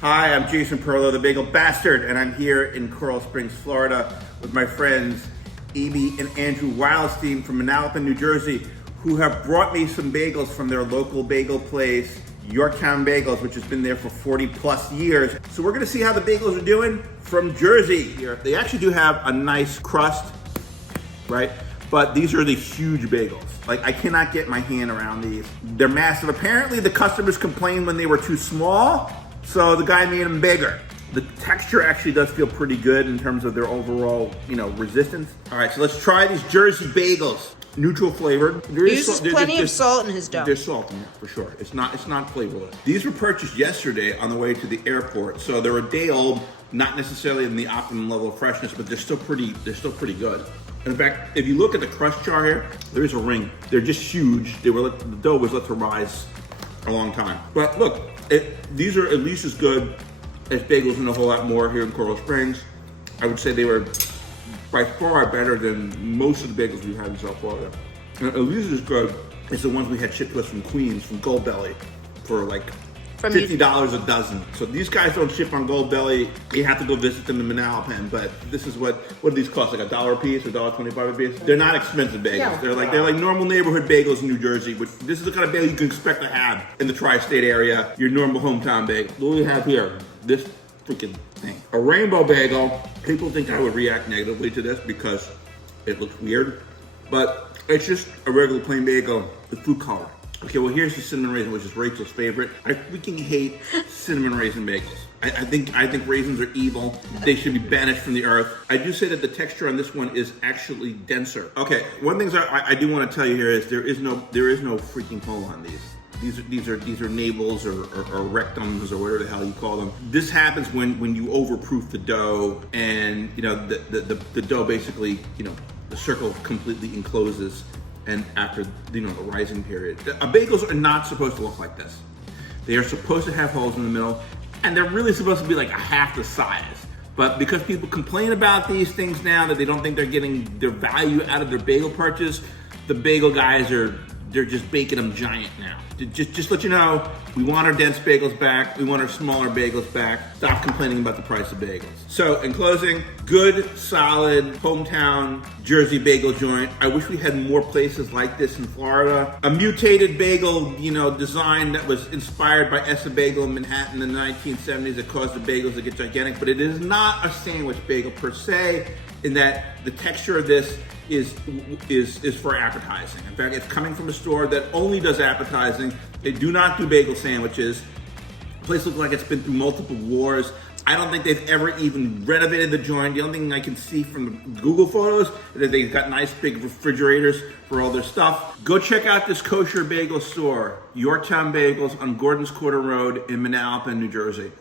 Hi, I'm Jason Perlow, the Bagel Bastard, and I'm here in Coral Springs, Florida with my friends Amy and Andrew Wildstein from Manalapan, New Jersey, who have brought me some bagels from their local bagel place, Yorktown Bagels, which has been there for 40 plus years. So we're gonna see how the bagels are doing from Jersey here. They actually do have a nice crust, right? But these are the huge bagels. Like, I cannot get my hand around these. They're massive. Apparently the customers complained when they were too small, so the guy made them bigger. The texture actually does feel pretty good in terms of their overall, resistance. All right, so let's try these Jersey bagels. Neutral flavored. He uses plenty of salt in his dough. There's salt in it, for sure. It's not flavorless. These were purchased yesterday on the way to the airport, so they're a day old, not necessarily in the optimum level of freshness, but they're still pretty good. In fact, if you look at the crust char here, there is a ring. They're just huge. The dough was left to rise a long time. But look, these are at least as good as bagels and a whole lot more here in Coral Springs. I would say they were by far better than most of the bagels we've had in South Florida. And at least as good as the ones we had shipped to us from Queens, from Gold Belly, for like $50 a dozen. So these guys don't ship on Gold Belly. You have to go visit them in Manalapan. But this is what do these cost? Like $1 a piece or $1.25 a piece? They're not expensive bagels. Yeah. They're like normal neighborhood bagels in New Jersey. Which this is the kind of bagel you can expect to have in the tri-state area. Your normal hometown bagel. What do we have here? This freaking thing. A rainbow bagel. People think I would react negatively to this because it looks weird. But it's just a regular plain bagel with food color. Okay, well here's the cinnamon raisin, which is Rachel's favorite. I freaking hate cinnamon raisin bagels. I think raisins are evil. They should be banished from the earth. I do say that the texture on this one is actually denser. Okay, one thing I do want to tell you here is there is no freaking hole on these. These are navels or rectums or whatever the hell you call them. This happens when you overproof the dough and the dough basically the circle completely encloses. And after the rising period, bagels are not supposed to look like this. They are supposed to have holes in the middle, and they're really supposed to be like a half the size. But because people complain about these things now that they don't think they're getting their value out of their bagel purchase, the bagel guys they're just baking them giant now. Just let you know, we want our dense bagels back. We want our smaller bagels back. Stop complaining about the price of bagels. So in closing, good, solid, hometown Jersey bagel joint. I wish we had more places like this in Florida. A mutated bagel, design that was inspired by Essa Bagel in Manhattan in the 1970s that caused the bagels to get gigantic, but it is not a sandwich bagel per se, in that the texture of this is for appetizing. In fact, it's coming from a store that only does appetizing. They do not do bagel sandwiches. The place looks like it's been through multiple wars. I don't think they've ever even renovated the joint. The only thing I can see from the Google photos is that they've got nice big refrigerators for all their stuff. Go check out this kosher bagel store, Yorktown Bagels on Gordon's Quarter Road in Manalapan, New Jersey.